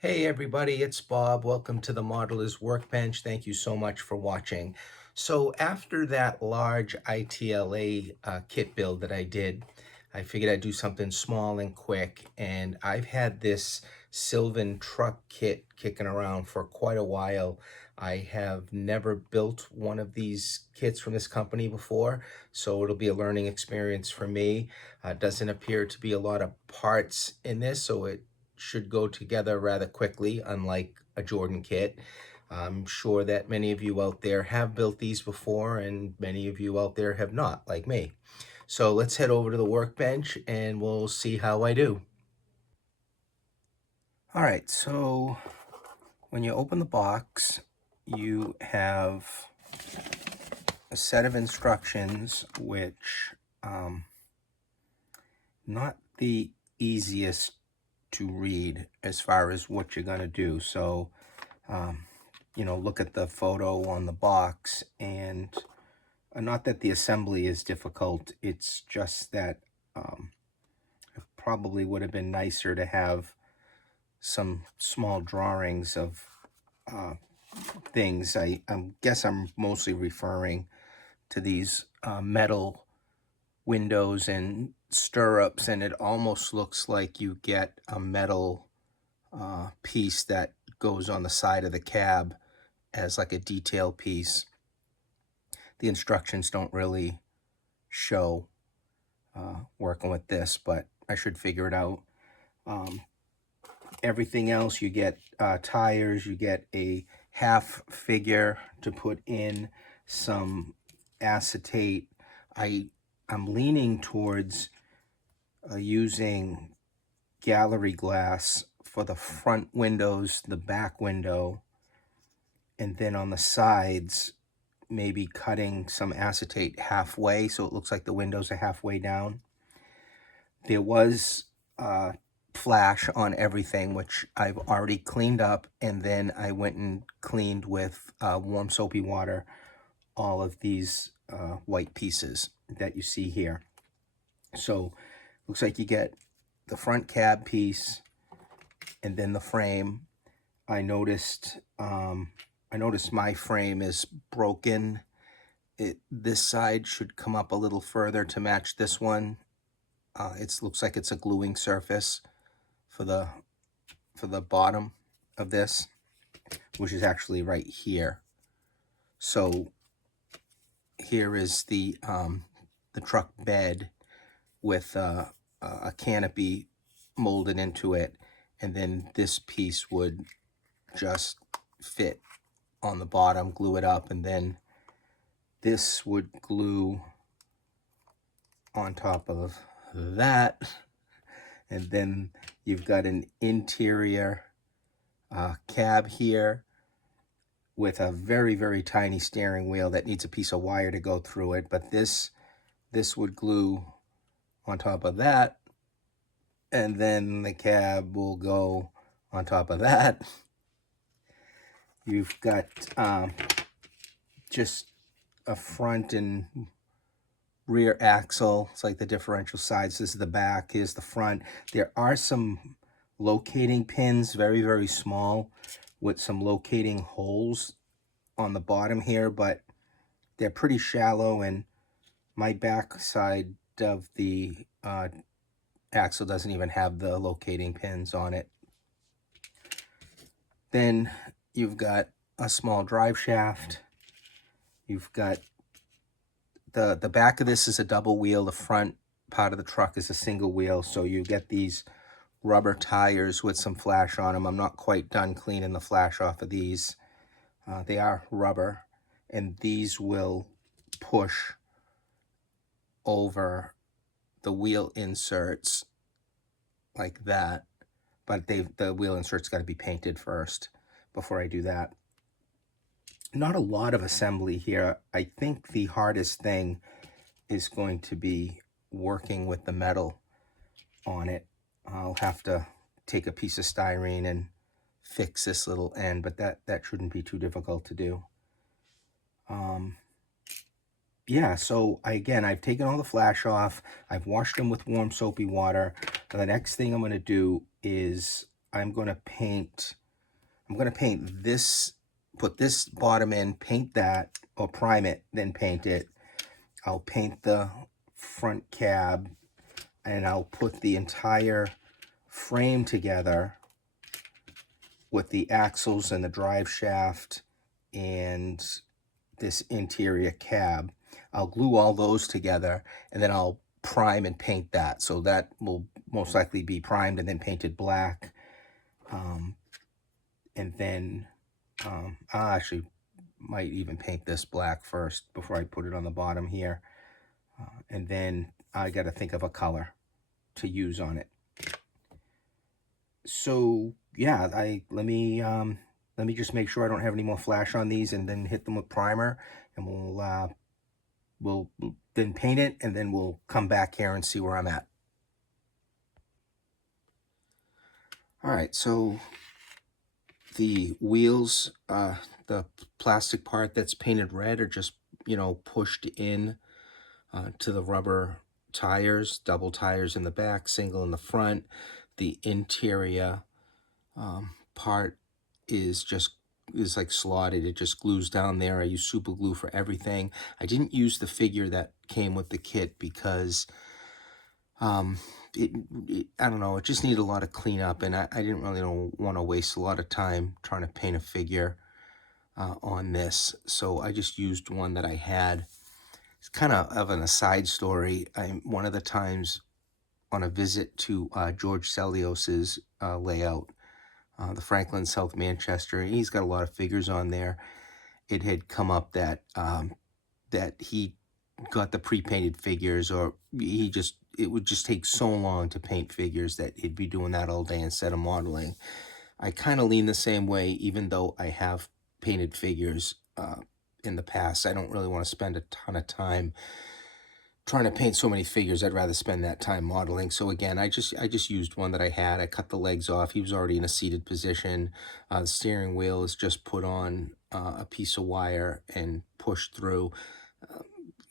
Hey everybody, it's Bob. Welcome to the Modeler's Workbench. Thank you so much for watching. So after that large ITLA kit build that I did, I figured I'd do something small and quick. And I've had this Sylvan truck kit kicking around for quite a while. I have never built one of these kits from this company before, so it'll be a learning experience for me. Doesn't appear to be a lot of parts in this, so it should go together rather quickly, unlike a Jordan kit. I'm sure that many of you out there have built these before, and many of you out there have not, like me. So let's head over to the workbench and we'll see how I do. All right, so when you open the box, you have a set of instructions, which not the easiest to read as far as what you're going to do. So look at the photo on the box, and not that the assembly is difficult, it's just that it probably would have been nicer to have some small drawings of things. I guess I'm mostly referring to these metal windows and stirrups, and it almost looks like you get a metal piece that goes on the side of the cab as like a detail piece. The instructions don't really show working with this, but I should figure it out. Everything else, you get tires, you get a half figure to put in some acetate. I'm leaning towards using gallery glass for the front windows, the back window, and then on the sides, maybe cutting some acetate halfway so it looks like the windows are halfway down. There was flash on everything, which I've already cleaned up, and then I went and cleaned with warm soapy water all of these white pieces that you see here. So looks like you get the front cab piece and then the frame. I noticed my frame is broken. This side should come up a little further to match this one. It looks like it's a gluing surface for the bottom of this, which is actually right here. So here is the truck bed with a canopy molded into it, and then this piece would just fit on the bottom, glue it up, and then this would glue on top of that. And then you've got an interior cab here with a very, very tiny steering wheel that needs a piece of wire to go through it. But this would glue on top of that. And then the cab will go on top of that. You've got just a front and rear axle. It's like the differential sides. This is the back, here's the front. There are some locating pins, very, very small, with some locating holes on the bottom here, but they're pretty shallow, and my back side of the axle doesn't even have the locating pins on it. Then you've got a small drive shaft. You've got the back of this is a double wheel. The front part of the truck is a single wheel. So you get these rubber tires with some flash on them. I'm not quite done cleaning the flash off of these. They are rubber, and these will push over the wheel inserts like that. But the wheel inserts got to be painted first before I do that. Not a lot of assembly here. I think the hardest thing is going to be working with the metal on it. I'll have to take a piece of styrene and fix this little end, but that shouldn't be too difficult to do. Yeah, so I've taken all the flash off. I've washed them with warm soapy water. The next thing I'm going to do is I'm going to paint this, put this bottom in, paint that, or prime it, then paint it. I'll paint the front cab, and I'll put the entire frame together with the axles and the drive shaft and this interior cab. I'll glue all those together, and then I'll prime and paint that. So that will most likely be primed and then painted black. And then I actually might even paint this black first before I put it on the bottom here. And then I got to think of a color to use on it. So yeah, let me just make sure I don't have any more flash on these, and then hit them with primer, and we'll then paint it, and then we'll come back here and see where I'm at. All right, so the wheels, the plastic part that's painted red, are just, pushed in to the rubber tires, double tires in the back, single in the front. The interior part is like slotted. It just glues down there. I use super glue for everything. I didn't use the figure that came with the kit because I don't know, it just needed a lot of cleanup, and I didn't really want to waste a lot of time trying to paint a figure on this. So I just used one that I had. It's kind of an aside story. One of the times on a visit to George Celios's layout, the Franklin South Manchester, he's got a lot of figures on there. It had come up that that he got the pre-painted figures, or it would just take so long to paint figures that he'd be doing that all day instead of modeling. I kind of lean the same way, even though I have painted figures in the past. I don't really want to spend a ton of time trying to paint so many figures. I'd rather spend that time modeling. So again, I just used one that I had. I cut the legs off. He was already in a seated position. The steering wheel is just put on a piece of wire and pushed through.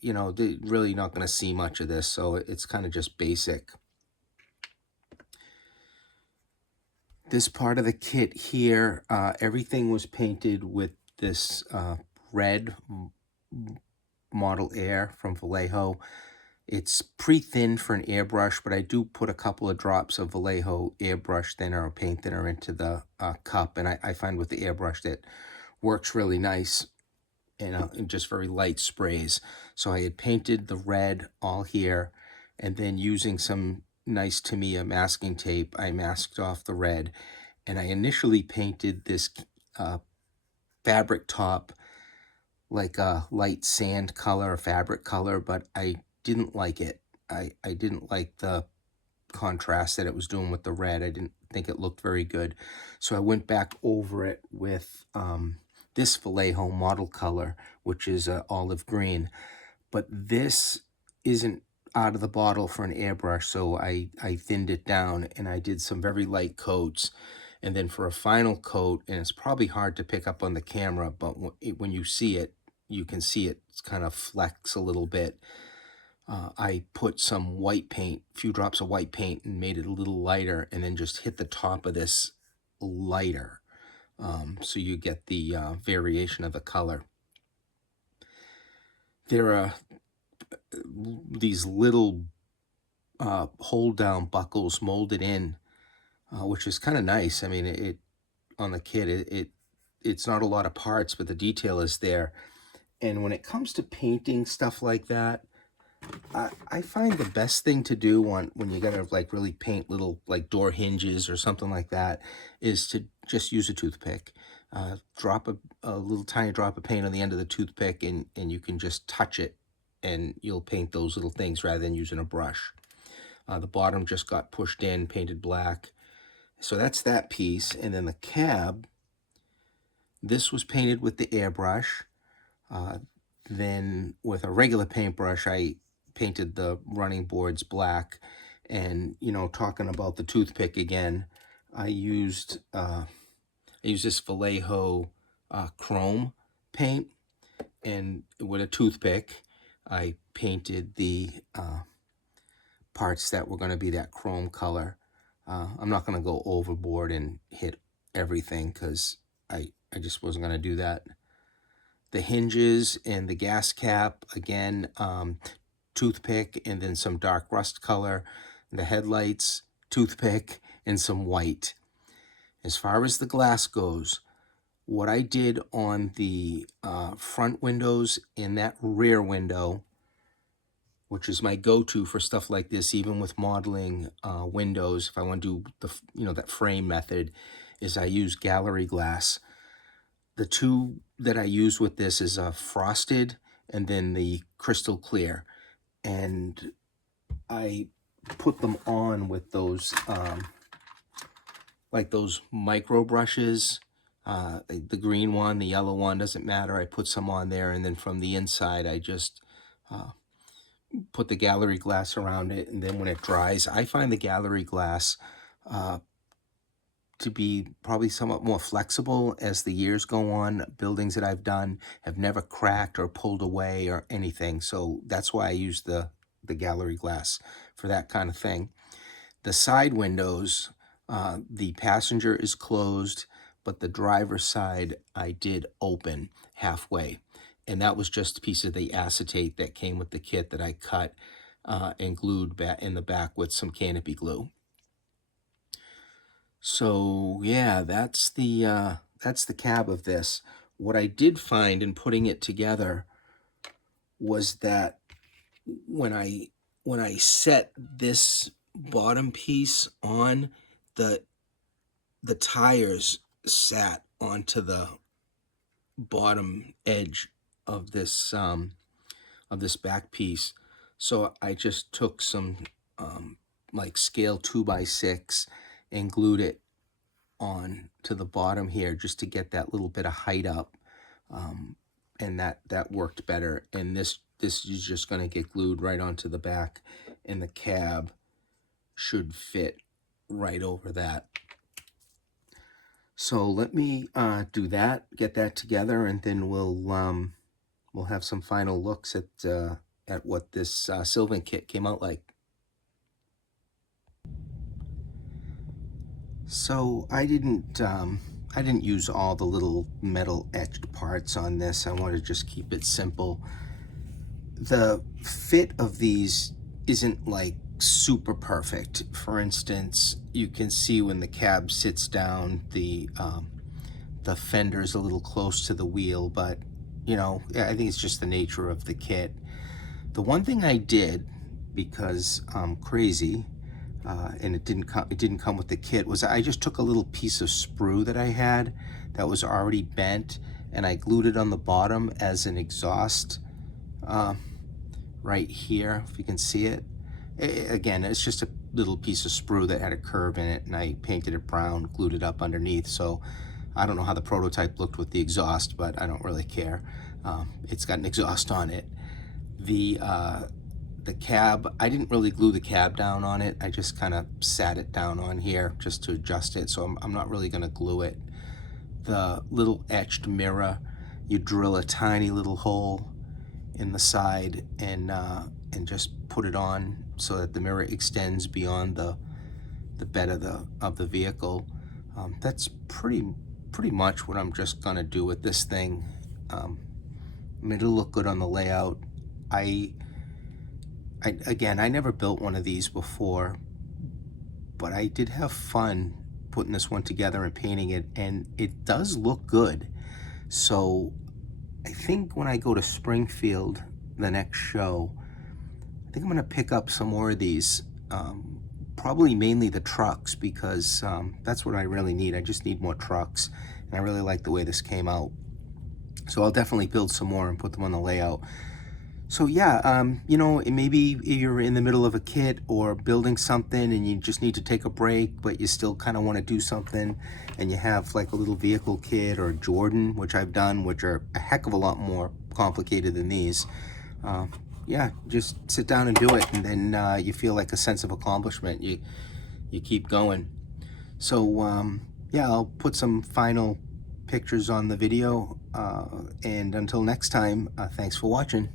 They're really not going to see much of this, so it's kind of just basic. This part of the kit here, everything was painted with this red Model Air from Vallejo. It's pre-thin for an airbrush, but I do put a couple of drops of Vallejo airbrush thinner or paint thinner into the cup, and I find with the airbrush that works really nice, and just very light sprays. So I had painted the red all here, and then using some nice Tamiya masking tape, I masked off the red, and I initially painted this fabric top like a light sand color or fabric color, but I didn't like it. I didn't like the contrast that it was doing with the red. I didn't think it looked very good. So I went back over it with this Vallejo model color, which is olive green. But this isn't out of the bottle for an airbrush, so I thinned it down, and I did some very light coats. And then for a final coat, and it's probably hard to pick up on the camera, but when you see it, you can see it kind of flex a little bit. I put some white paint, a few drops of white paint, and made it a little lighter, and then just hit the top of this lighter. So you get the variation of the color. There are these little hold down buckles molded in, which is kind of nice. I mean, it on the kit, it's not a lot of parts, but the detail is there. And when it comes to painting stuff like that, I find the best thing to do when you gotta like really paint little like door hinges or something like that is to just use a toothpick. Drop a little tiny drop of paint on the end of the toothpick, and you can just touch it, and you'll paint those little things rather than using a brush. The bottom just got pushed in, painted black. So that's that piece. And then the cab, this was painted with the airbrush. Then with a regular paintbrush, I painted the running boards black. And, talking about the toothpick again, I used this Vallejo chrome paint, and with a toothpick, I painted the parts that were going to be that chrome color. I'm not going to go overboard and hit everything because I just wasn't going to do that. The hinges and the gas cap, again, toothpick and then some dark rust color. The headlights, toothpick and some white. As far as the glass goes, what I did on the front windows and that rear window, which is my go-to for stuff like this, even with modeling windows, if I want to do that frame method, is I use gallery glass. The two that I use with this is frosted and then the crystal clear. And I put them on with those, like those micro brushes, the green one, the yellow one, doesn't matter. I put some on there, and then from the inside, I just put the gallery glass around it, and then when it dries, I find the gallery glass to be probably somewhat more flexible as the years go on. Buildings that I've done have never cracked or pulled away or anything, so that's why I use the gallery glass for that kind of thing. The side windows, the passenger is closed, but the driver's side I did open halfway. And that was just a piece of the acetate that came with the kit that I cut and glued back in the back with some canopy glue. So yeah, that's the cab of this. What I did find in putting it together was that when I set this bottom piece on, the tires sat onto the bottom edge of this back piece. So I just took some like scale 2x6 and glued it on to the bottom here just to get that little bit of height up, and that worked better. And this is just going to get glued right onto the back, and the cab should fit right over that. So let me do that, get that together, and then we'll have some final looks at what this Sylvan kit came out like. So I didn't use all the little metal etched parts on this. I want to just keep it simple. The fit of these isn't like super perfect. For instance, you can see when the cab sits down, the fender is a little close to the wheel, but I think it's just the nature of the kit. The one thing I did, because I'm crazy, and it didn't come with the kit, was I just took a little piece of sprue that I had that was already bent, and I glued it on the bottom as an exhaust right here, if you can see it. Again, it's just a little piece of sprue that had a curve in it, and I painted it brown, glued it up underneath. So I don't know how the prototype looked with the exhaust, but I don't really care. It's got an exhaust on it. The cab, I didn't really glue the cab down on it. I just kind of sat it down on here just to adjust it. So I'm not really going to glue it. The little etched mirror, you drill a tiny little hole in the side and just put it on so that the mirror extends beyond the bed of the vehicle. That's pretty much what I'm just gonna do with this thing. I mean, it'll look good on the layout. Again, I never built one of these before, but I did have fun putting this one together and painting it, and it does look good. So I think when I go to Springfield, the next show, I think I'm gonna pick up some more of these, probably mainly the trucks, because that's what I really need. I just need more trucks, and I really like the way this came out. So I'll definitely build some more and put them on the layout. So yeah, maybe you're in the middle of a kit or building something and you just need to take a break, but you still kind of want to do something, and you have like a little vehicle kit or Jordan, which I've done, which are a heck of a lot more complicated than these. Yeah, just sit down and do it, and then you feel like a sense of accomplishment. You keep going. So yeah, I'll put some final pictures on the video, and until next time, thanks for watching.